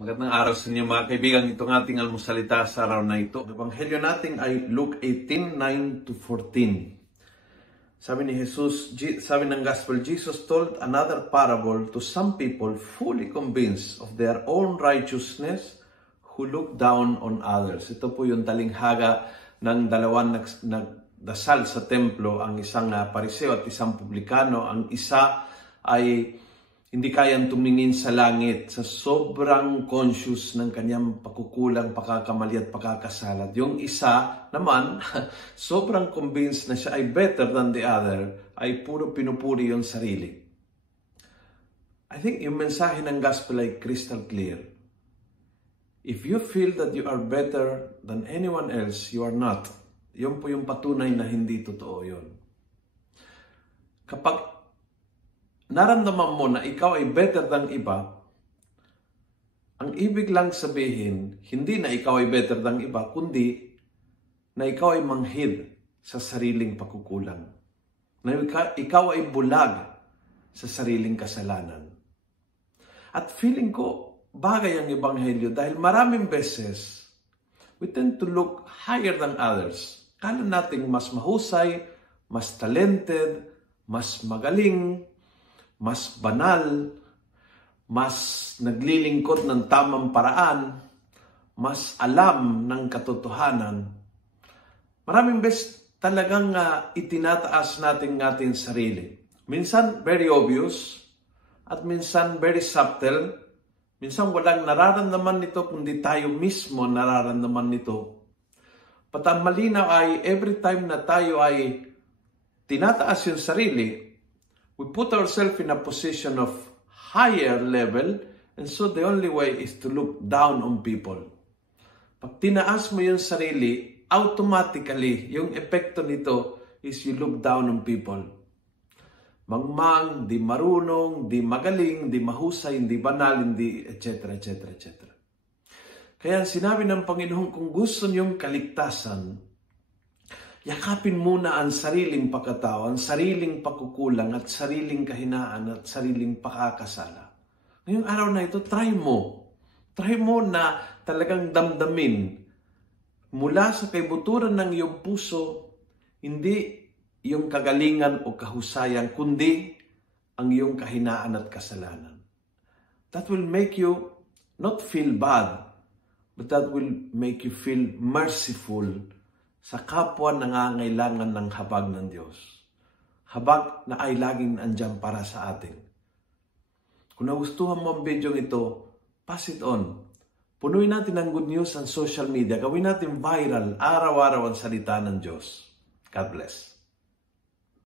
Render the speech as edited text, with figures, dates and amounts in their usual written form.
Magandang araw sa inyo mga kaibigan. Itong ating almusalita sa araw na ito. Ang ebanghelyo natin ay Luke 18:9-14. Sabi ni Jesus, sabi ng Gospel, Jesus told another parable to some people fully convinced of their own righteousness who look down on others. Ito po yung talinghaga ng dalawang nagdasal sa templo, ang isang pariseo at isang publikano. Ang isa ay hindi kayang tumingin sa langit sa sobrang conscious ng kanyang pagkukulang, pagkakamali at pagkakasalat. Yung isa naman, sobrang convinced na siya ay better than the other, ay puro pinupuri yung sarili. I think yung mensahe ng gospel ay crystal clear. If you feel that you are better than anyone else, you are not. Yun po yung patunay na hindi totoo yun. Kapag naramdaman mo na ikaw ay better than iba, ang ibig lang sabihin, hindi na ikaw ay better than iba, kundi na ikaw ay manghid sa sariling pagkukulang. Na ikaw ay bulag sa sariling kasalanan. At feeling ko, bagay ang ebanghelyo dahil maraming beses, we tend to look higher than others. Kala nating mas mahusay, mas talented, mas magaling, mas banal, mas naglilingkod ng tamang paraan, mas alam ng katotohanan. Maraming beses talagang itinataas natin sarili. Minsan very obvious at minsan very subtle. Minsan walang nararamdaman nito kundi tayo mismo nararamdaman nito. But ang malinaw ay every time na tayo ay tinataas yung sarili, we put ourselves in a position of higher level, and so the only way is to look down on people. Pag tinaas mo yung sarili, automatically, yung epekto nito is you look down on people. Mangmang, di marunong, di magaling, di mahusay, di banal, di etc. etc. etc. Kaya sinabi ng Panginoon, kung gusto niyong kaligtasan, yakapin muna ang sariling pagkatao, ang sariling pagkukulang at sariling kahinaan at sariling pakakasala. Ngayong araw na ito, try mo. Try mo na talagang damdamin mula sa kaibuturan ng iyong puso, hindi yung kagalingan o kahusayan, kundi ang iyong kahinaan at kasalanan. That will make you not feel bad, but that will make you feel merciful sa kapwa nangangailangan ng habag ng Diyos. Habag na ay laging andyan para sa atin. Kung nagustuhan mo ang video ito, pass it on. Punuin natin ang good news sa social media. Gawin natin viral, araw-araw ang salita ng Diyos. God bless.